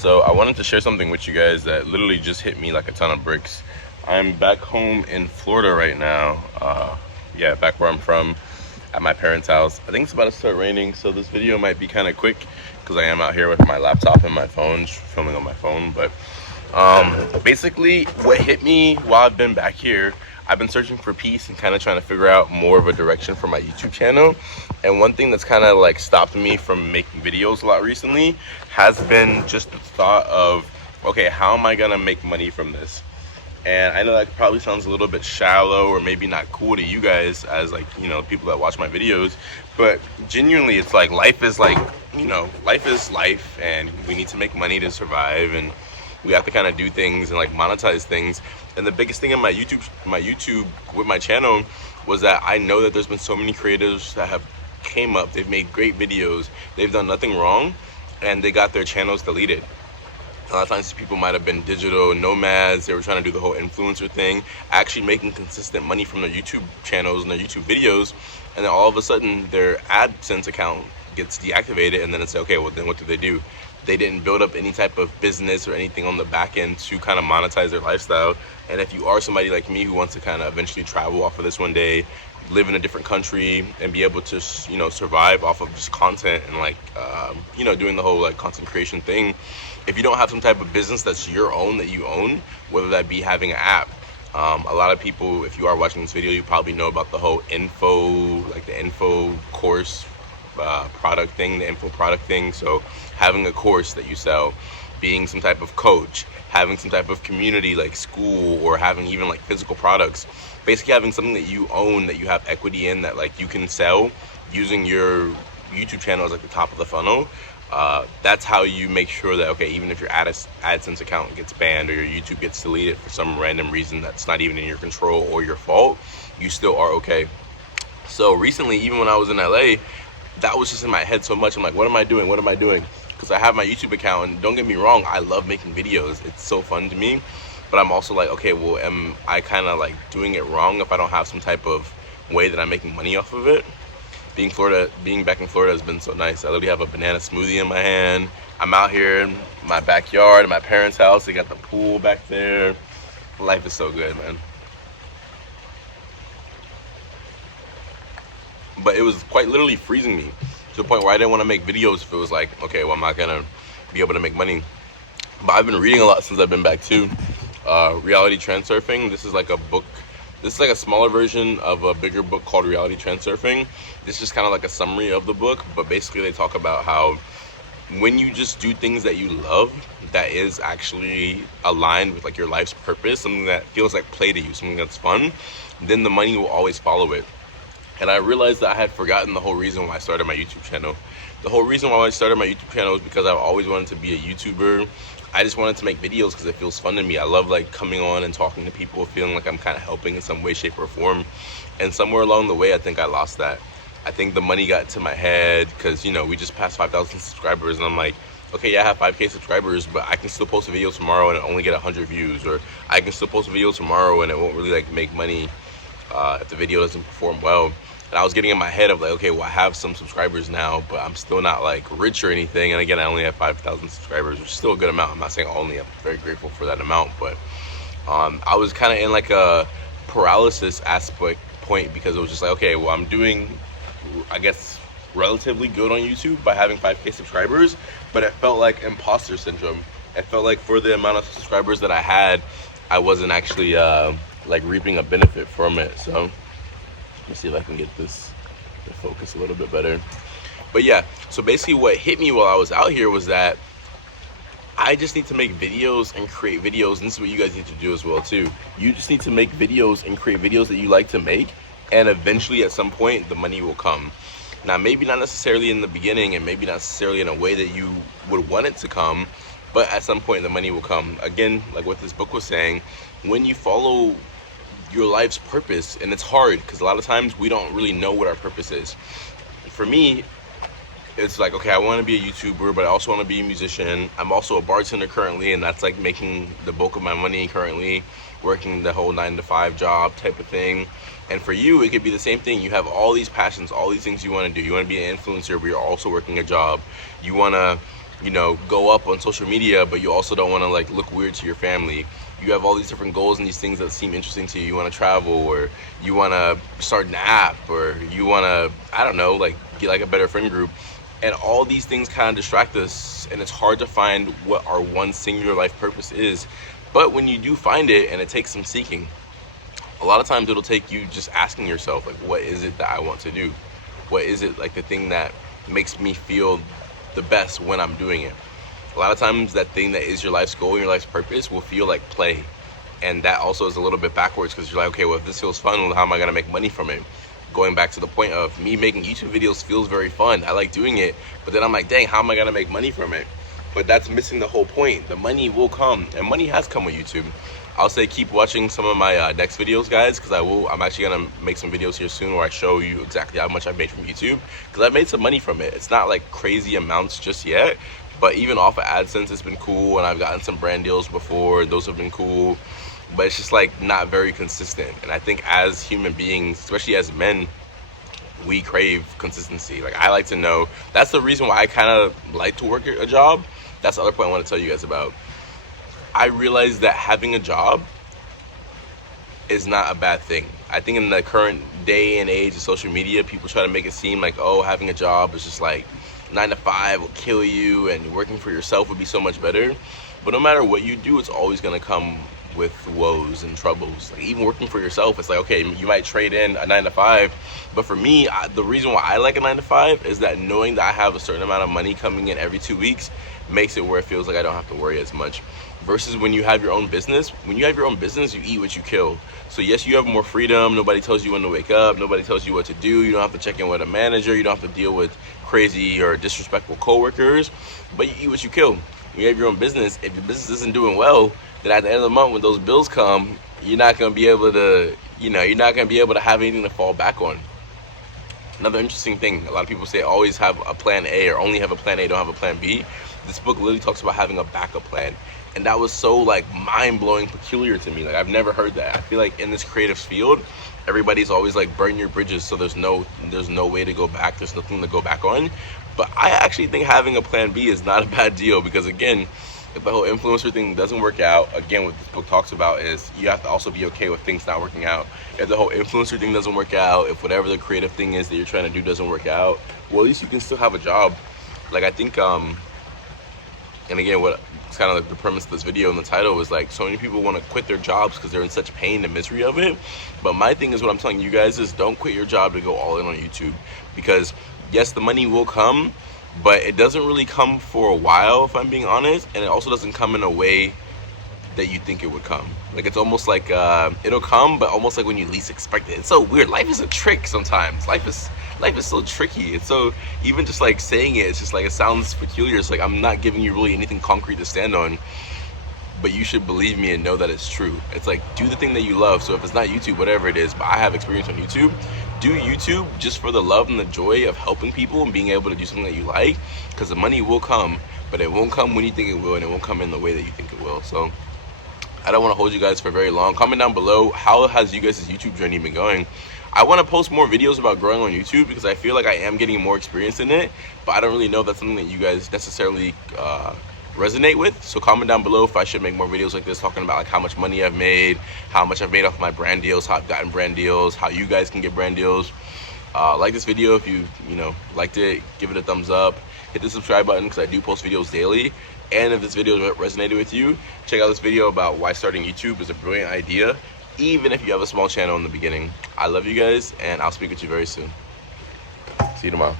So I wanted to share something with you guys that literally just hit me like a ton of bricks. I'm back home in Florida right now. Yeah, back where I'm from, at my parents' house. I think it's about to start raining, so this video might be kind of quick because I am out here with my laptop and my phone, filming on my phone. But basically, what hit me while I've been back here, I've been searching for peace and kind of trying to figure out more of a direction for my YouTube channel. And one thing that's kind of like stopped me from making videos a lot recently has been just the thought of, okay, how am I gonna make money from this? And I know that probably sounds a little bit shallow or maybe not cool to you guys as like, you know, people that watch my videos, but genuinely it's like life is like, you know, life is life and we need to make money to survive, and we have to kind of do things and like monetize things. And the biggest thing in my YouTube with my channel was that I know that there's been so many creators that have came up, they've made great videos, they've done nothing wrong, and they got their channels deleted. A lot of times people might have been digital nomads, they were trying to do the whole influencer thing, actually making consistent money from their YouTube channels and their YouTube videos, and then all of a sudden their Adsense account gets deactivated, and then it's okay, well then what do? They didn't build up any type of business or anything on the back end to kind of monetize their lifestyle. And if you are somebody like me who wants to kind of eventually travel off of this one day, live in a different country and be able to, you know, survive off of just content and like, you know, doing the whole like content creation thing, if you don't have some type of business that's your own, that you own, whether that be having an app, a lot of people, if you are watching this video, you probably know about the whole info course product thing, the info product thing. So having a course that you sell, being some type of coach, having some type of community like school, or having even like physical products, basically having something that you own, that you have equity in, that like you can sell using your YouTube channel as like the top of the funnel. That's how you make sure that, okay, even if your AdSense account gets banned or your YouTube gets deleted for some random reason that's not even in your control or your fault, you still are okay. So recently, even when I was in LA, that was just in my head so much. I'm like, what am I doing? What am I doing? Because I have my YouTube account, and don't get me wrong, I love making videos. It's so fun to me. But I'm also like, okay, well, am I kind of like doing it wrong if I don't have some type of way that I'm making money off of it? Being back in Florida has been so nice. I literally have a banana smoothie in my hand. I'm out here in my backyard, in my parents' house. They got the pool back there. Life is so good, man. But it was quite literally freezing me to the point where I didn't want to make videos if it was like, okay, well, I'm not gonna be able to make money. But I've been reading a lot since I've been back too. Reality Transurfing. This is like a book. This is like a smaller version of a bigger book called Reality Transurfing. This is just kind of like a summary of the book, but basically they talk about how when you just do things that you love, that is actually aligned with like your life's purpose, something that feels like play to you, something that's fun, then the money will always follow it. And I realized that I had forgotten the whole reason why I started my YouTube channel. The whole reason why I started my YouTube channel is because I've always wanted to be a YouTuber. I just wanted to make videos because it feels fun to me. I love like coming on and talking to people, feeling like I'm kind of helping in some way, shape, or form. And somewhere along the way, I think I lost that. I think the money got to my head because, you know, we just passed 5,000 subscribers, and I'm like, okay, yeah, I have 5K subscribers, but I can still post a video tomorrow and only get 100 views, or I can still post a video tomorrow and it won't really like make money if the video doesn't perform well. And I was getting in my head of like, okay, well, I have some subscribers now, but I'm still not like rich or anything. And again, I only have 5,000 subscribers, which is still a good amount. I'm not saying only, I'm very grateful for that amount, but I was kind of in like a paralysis aspect point, because it was just like, okay, well, I'm doing, I guess, relatively good on YouTube by having 5K subscribers, but it felt like imposter syndrome. It felt like for the amount of subscribers that I had, I wasn't actually like reaping a benefit from it. So let me see if I can get this to focus a little bit better. But yeah, so basically what hit me while I was out here was that I just need to make videos and create videos, and this is what you guys need to do as well too. You just need to make videos and create videos that you like to make, and eventually at some point the money will come. Now, maybe not necessarily in the beginning, and maybe not necessarily in a way that you would want it to come, but at some point the money will come. Again, like what this book was saying, when you follow your life's purpose, and it's hard because a lot of times we don't really know what our purpose is. For me, it's like, okay, I want to be a YouTuber, but I also want to be a musician. I'm also a bartender currently, and that's like making the bulk of my money currently, working the whole 9-to-5 job type of thing. And for you, it could be the same thing. You have all these passions, all these things you want to do. You want to be an influencer, but you're also working a job. You want to you know, go up on social media, but you also don't want to like look weird to your family. You have all these different goals and these things that seem interesting to you. You want to travel, or you want to start an app, or you want to, I don't know, like get like a better friend group. And all these things kind of distract us, and it's hard to find what our one singular life purpose is. But when you do find it, and it takes some seeking, a lot of times it'll take you just asking yourself, like, what is it that I want to do? What is it, like, the thing that makes me feel the best when I'm doing it? A lot of times that thing that is your life's goal and your life's purpose will feel like play. And that also is a little bit backwards, because you're like, okay, well, if this feels fun, well, how am I going to make money from it? Going back to the point of me making YouTube videos feels very fun. I like doing it, but then I'm like, dang, how am I going to make money from it? But that's missing the whole point. The money will come, and money has come with YouTube. I'll say keep watching some of my next videos, guys, because I'm actually going to make some videos here soon where I show you exactly how much I've made from YouTube, because I've made some money from it. It's not like crazy amounts just yet, but even off of Adsense, it's been cool, and I've gotten some brand deals before. Those have been cool, but it's just like not very consistent. And I think as human beings, especially as men, we crave consistency. Like, I like to know. That's the reason why I kind of like to work a job. That's the other point I want to tell you guys about. I realized that having a job is not a bad thing. I think in the current day and age of social media, people try to make it seem like, oh, having a job is just like 9 to 5 will kill you, and working for yourself would be so much better. But no matter what you do, it's always going to come with woes and troubles. Like, even working for yourself, it's like, okay, you might trade in a 9 to 5, but for me, the reason why I like a 9 to 5 is that knowing that I have a certain amount of money coming in every 2 weeks makes it where it feels like I don't have to worry as much. Versus when you have your own business, you eat what you kill. So yes, you have more freedom. Nobody tells you when to wake up. Nobody tells you what to do. You don't have to check in with a manager. You don't have to deal with crazy or disrespectful coworkers, but you eat what you kill. When you have your own business, if your business isn't doing well, then at the end of the month, when those bills come, you're not going to be able to, you're not going to be able to have anything to fall back on. Another interesting thing, a lot of people say always have a plan A, or only have a plan A, don't have a plan B. This book literally talks about having a backup plan. And that was so like mind-blowing, peculiar to me. Like, I've never heard that. I feel like in this creative field, everybody's always like, burn your bridges, so there's no way to go back. There's nothing to go back on. But I actually think having a plan B is not a bad deal, because again, if the whole influencer thing doesn't work out, again, what this book talks about is you have to also be okay with things not working out. If the whole influencer thing doesn't work out, if whatever the creative thing is that you're trying to do doesn't work out, well, at least you can still have a job. Like, I think, and again, what it's kind of like the premise of this video and the title was like, so many people want to quit their jobs because they're in such pain and misery of it. But my thing is, what I'm telling you guys is, don't quit your job to go all in on YouTube, because yes, the money will come, but it doesn't really come for a while, if I'm being honest, and it also doesn't come in a way that you think it would come. Like, it's almost like it'll come, but almost like when you least expect it. It's so weird. Life is a trick sometimes. Life is so tricky. It's so, even just like saying it, it's just like, it sounds peculiar. It's like I'm not giving you really anything concrete to stand on, but you should believe me and know that it's true. It's like, do the thing that you love. So if it's not YouTube, whatever it is, but I have experience on YouTube, do YouTube just for the love and the joy of helping people and being able to do something that you like, because the money will come, but it won't come when you think it will, and it won't come in the way that you think it will. So I don't want to hold you guys for very long. Comment down below, how has you guys' YouTube journey been going? I want to post more videos about growing on YouTube, because I feel like I am getting more experience in it, but I don't really know if that's something that you guys necessarily resonate with. So comment down below if I should make more videos like this, talking about like how much money I've made, how much I've made off my brand deals, how I've gotten brand deals, how you guys can get brand deals. Like this video if you liked it, give it a thumbs up, hit the subscribe button, because I do post videos daily. And if this video resonated with you, check out this video about why starting YouTube is a brilliant idea, even if you have a small channel in the beginning. I love you guys, and I'll speak with you very soon. See you tomorrow.